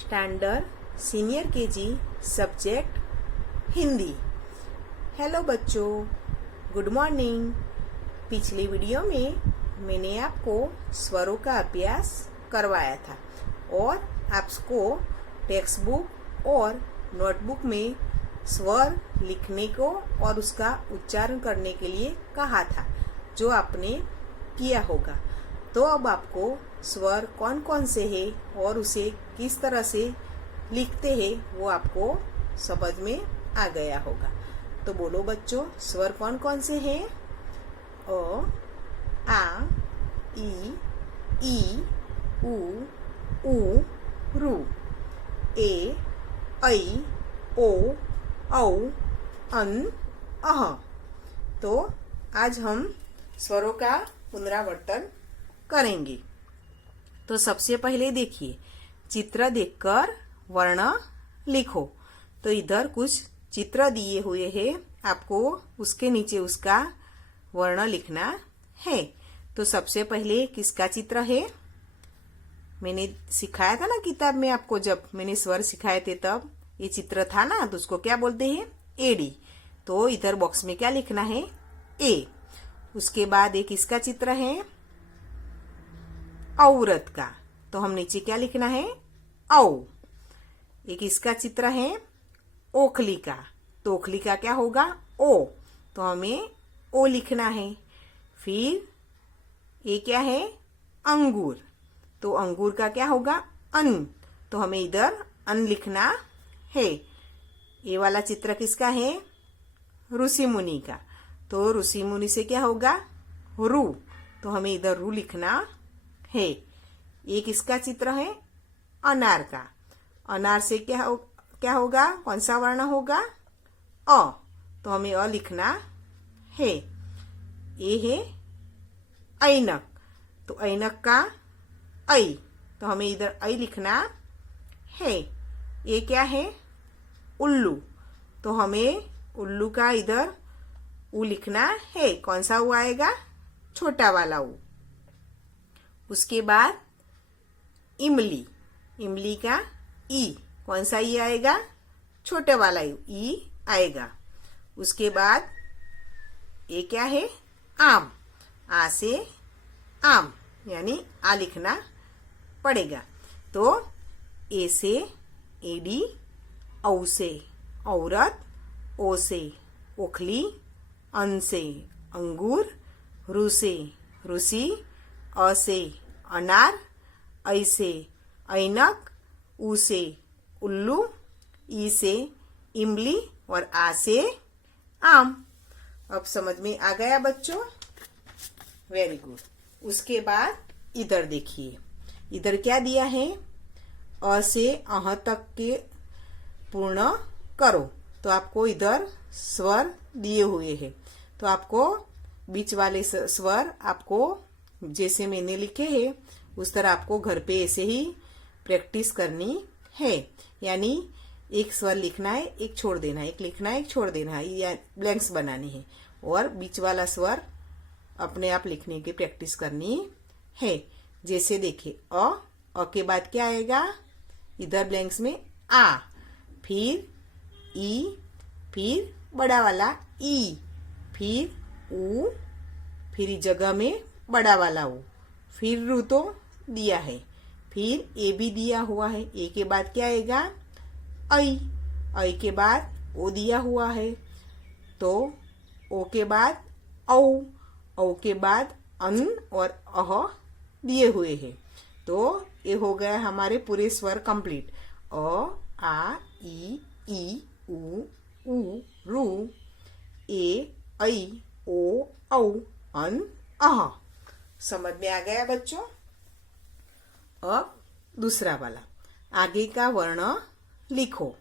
Standard senior KG subject Hindi. Hello बच्चों, good morning. पिछली video में मैंने आपको स्वरों का अभ्यास करवाया था और आपको टेक्स्ट बुक और नोटबुक में स्वर लिखने को और उसका उच्चारण करने के लिए कहा था, जो आपने किया होगा। तो अब आपको स्वर कौन कौन से हैं और उसे किस तरह से लिखते हैं वो आपको समझ में आ गया होगा। तो बोलो बच्चों, स्वर कौन कौन से हैं? अ, आ, ई, उ, रू, ए, ऐ, ओ, औ, अन, अह। तो आज हम स्वरों का पुनरावर्तन करेंगे। तो सबसे पहले देखिए, चित्र देखकर वर्ण लिखो। तो इधर कुछ चित्र दिए हुए हैं, आपको उसके नीचे उसका वर्ण लिखना है। तो सबसे पहले किसका चित्र है? मैंने सिखाया था ना किताब में आपको, जब मैंने स्वर सिखाए थे तब ये चित्र था ना, तो उसको क्या बोलते हैं? एडी। तो इधर बॉक्स में क्या लिखना है? ए। उसके बाद एक किसका चित्र है? औरत का। तो हम नीचे क्या लिखना है? औ। एक इसका चित्र है ओखली का। तो ओखली का क्या होगा? ओ। तो हमें ओ लिखना है। फिर ये क्या है? अंगूर। तो अंगूर का क्या होगा? अन। तो हमें इधर अन लिखना है। ये वाला चित्र किसका है? ऋषि मुनि का। तो ऋषि मुनि से क्या होगा? रू। तो हमें इधर रू लिखना है। एक इसका चित्र है अनार का। अनार से क्या होगा? कौन सा वर्ण होगा? अ। तो हमें अ लिखना है। ये है ऐनक। तो ऐनक का ऐ। तो हमें इधर ऐ लिखना है। ये क्या है? उल्लू। तो हमें उल्लू का इधर उ लिखना है। कौन सा उ आएगा? छोटा वाला उ। उसके बाद इमली। इमली का ई। कौन सा ई आएगा? छोटे वाला ई आएगा। उसके बाद ये क्या है? आम। आ से आम, यानी आ लिखना पड़ेगा। तो ए से एडी, औ से औरत, ओ से ओखली, अन से अंगूर, रू से ऋषि, अ से अनार, ऐ से ऐनक, उ से उल्लू, ई से इमली और आ से आम। अब समझ में आ गया बच्चों? Very good. उसके बाद इधर देखिए, इधर क्या दिया है? अ से अह तक के पूर्ण करो। तो आपको इधर स्वर दिए हुए हैं। तो आपको बीच वाले स्वर आपको जैसे मैंने लिखे हैं उस तरह आपको घर पे ऐसे ही प्रैक्टिस करनी है। यानी एक स्वर लिखना है, एक छोड़ देना है, एक लिखना है, एक छोड़ देना है, या ब्लैंक्स बनाने हैं। और बीच वाला स्वर अपने आप लिखने की प्रैक्टिस करनी है। जैसे देखिए, अ के बाद क्या आएगा? इधर ब्लैंक्स में आ, फिर ई, फिर बड़ा वाला ई, फिर उ, फिर इस जगह में बड़ा वाला उ, फिर रू तो दिया है, फिर ए भी दिया हुआ है। ए के बाद क्या आएगा? ऐ। ऐ के बाद ओ दिया हुआ है। तो ओ के बाद औ, औ के बाद अन और अह दिए हुए हैं। तो ये हो गया हमारे पूरे स्वर कंप्लीट। अ, आ, ई, उ, रू, ए, ऐ, ओ, औ, अन, अह। समझ में आ गया बच्चों? अब दूसरा वाला, आगे का वर्ण लिखो।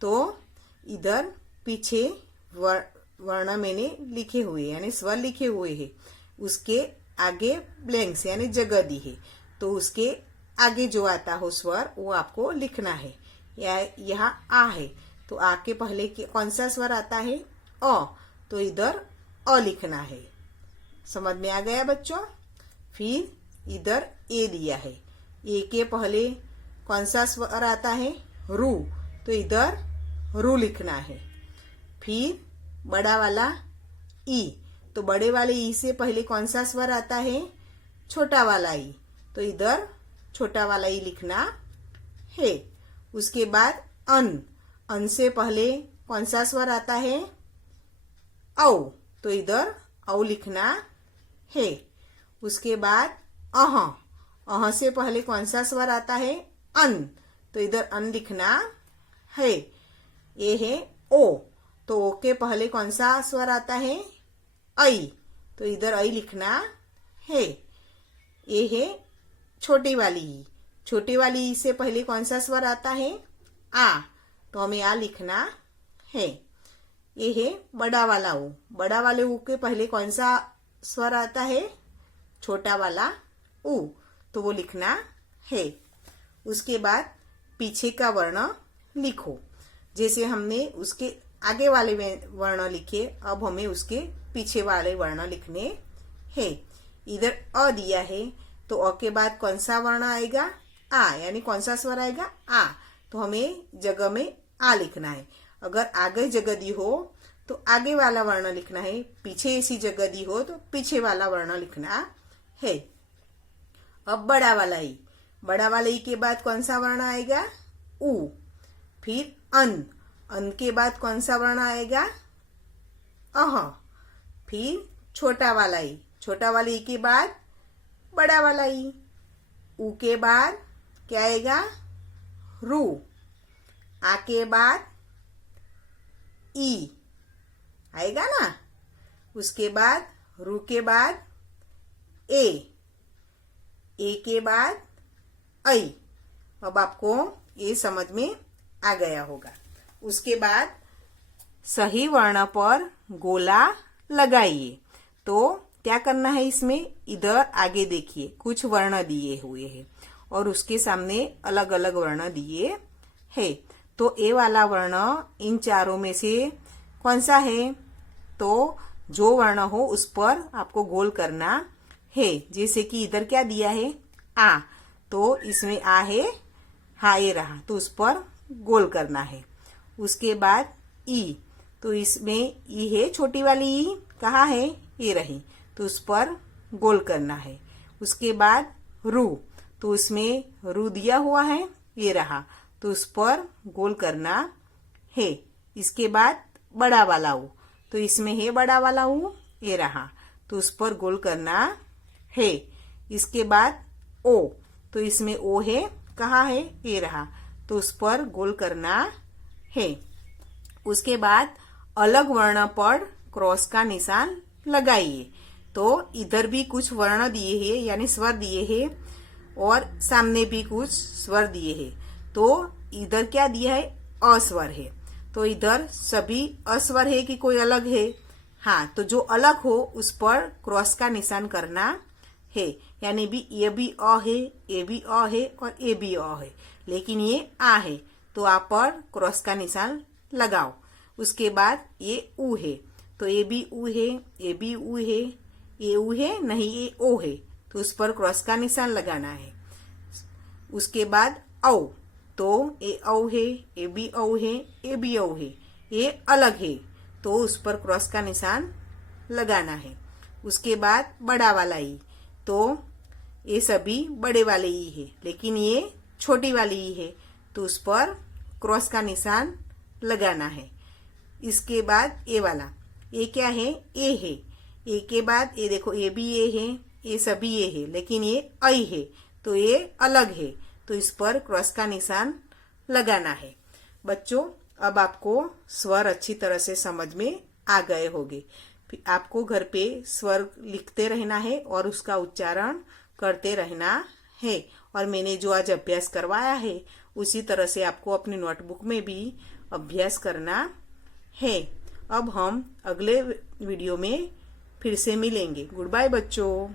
तो इधर पीछे वर्ण मैंने लिखे हुए, यानी स्वर लिखे हुए हैं। उसके आगे ब्लैंक्स यानी जगह दी है। तो उसके आगे जो आता हो स्वर वो आपको लिखना है। या यहाँ आ है, तो आ के पहले कौन सा स्वर आता है? अ। तो इधर अ लिखना है। समझ में आ गया बच्चों? फिर इधर ए दिया है। ए के पहले कौन सा स्वर आता है? रू, तो इधर रू लिखना है। फिर बड़ा वाला ई, तो बड़े वाले ई से पहले कौन सा स्वर आता है? छोटा वाला ई, तो इधर छोटा वाला ई लिखना है। उसके बाद अन से पहले कौन सा स्वर आता है? औ, तो इधर औ लिखना है। उसके बाद अह से पहले कौन सा स्वर आता है? अन, तो इधर अन लिखना है। ये है ओ, तो ओ के पहले कौन सा स्वर आता है? ऐ, तो इधर ऐ लिखना है। ये है छोटी वाली ई, छोटी वाली ई से पहले कौन सा स्वर आता है? आ, तो हमें आ लिखना है। ये है बड़ा वाला ऊ, बड़ा वाले ऊ के पहले कौन सा स्वर आता है? छोटा वाला ऊ, तो वो लिखना है। उसके बाद पीछे का वर्ण लिखो। जैसे हमने उसके आगे वाले वर्ण लिखे, अब हमें उसके पीछे वाले वर्ण लिखने हैं। इधर अ दिया है, तो अ के बाद कौन सा वर्ण आएगा? आ, यानी कौन सा स्वर आएगा? आ, तो हमें जगह में आ लिखना है। अगर आगे जगह दी हो तो आगे वाला वर्ण लिखना है, पीछे ऐसी जगह दी हो तो पीछे वाला वर्ण लिखना है। अब बड़ा वाला ई, बड़ा वाला ई के बाद कौन सा वर्ण आएगा? ऊ। फिर अन के बाद कौन सा वर्ण आएगा? अह। फिर छोटा वाला ई, छोटा वाला ई के बाद बड़ा वाला ई, ऊ के बाद क्या आएगा? रू। आ के बाद ई आएगा ना। उसके बाद रू के बाद ए के बाद ऐ। अब आपको ये समझ में आ गया होगा। उसके बाद सही वर्ण पर गोला लगाइए। तो क्या करना है इसमें? इधर आगे देखिए, कुछ वर्ण दिए हुए हैं और उसके सामने अलग अलग वर्ण दिए है। तो ए वाला वर्ण इन चारों में से कौन सा है? तो जो वर्ण हो उस पर आपको गोल करना है। जैसे कि इधर क्या दिया है? आ, तो इसमें आ है, हाँ ये रहा, तो उस पर गोल करना है। उसके बाद ई, तो इसमें ई है, छोटी वाली ई कहाँ है? ये रही, तो उस पर गोल करना है। उसके बाद रू, तो उसमें रू दिया हुआ है, ये रहा, तो उस पर गोल करना है। इसके बाद बड़ा वाला ऊ, तो इसमें है बड़ा वाला ऊ, ये रहा, तो उस पर गोल करना है। इसके बाद ओ, तो इसमें ओ है, कहाँ है? ये रहा, तो उस पर गोल करना है। उसके बाद अलग वर्ण पर क्रॉस का निशान लगाइए। तो इधर भी कुछ वर्ण दिए हैं, यानी स्वर दिए हैं, और सामने भी कुछ स्वर दिए हैं। तो इधर क्या दिया है? अस्वर है। तो इधर सभी अस्वर है कि कोई अलग है? हाँ, तो जो अलग हो उस पर क्रॉस का निशान करना है। यानी भी ये भी अ है, ये भी अ है और ये भी अ है, लेकिन ये आ है, तो आ पर क्रॉस का निशान लगाओ। उसके बाद ये ऊ है, तो ये भी ऊ है, ये भी ऊ है, ये ऊ है नहीं, ये ओ है, तो उस पर क्रॉस का निशान लगाना है। उसके बाद औ, तो ये औ है, ये भी औ है, ये भी औ है, ये अलग है, तो उस पर क्रॉस का निशान लगाना है। उसके बाद बड़ा वाला ई, तो ये सभी बड़े वाले ई है, लेकिन ये छोटी वाली ई है, तो उस पर क्रॉस का निशान लगाना है। इसके बाद ये वाला, ये क्या है? ए है, ए के बाद ये देखो, ये भी ये है, ये सभी ये है, लेकिन ये ऐ है, तो ये अलग है, तो इस पर क्रॉस का निशान लगाना है। बच्चों, अब आपको स्वर अच्छी तरह से समझ में आ गए होंगे। आपको घर पे स्वर लिखते रहना है और उसका उच्चारण करते रहना है। और मैंने जो आज अभ्यास करवाया है उसी तरह से आपको अपनी नोटबुक में भी अभ्यास करना है। अब हम अगले वीडियो में फिर से मिलेंगे। गुड बाय बच्चों।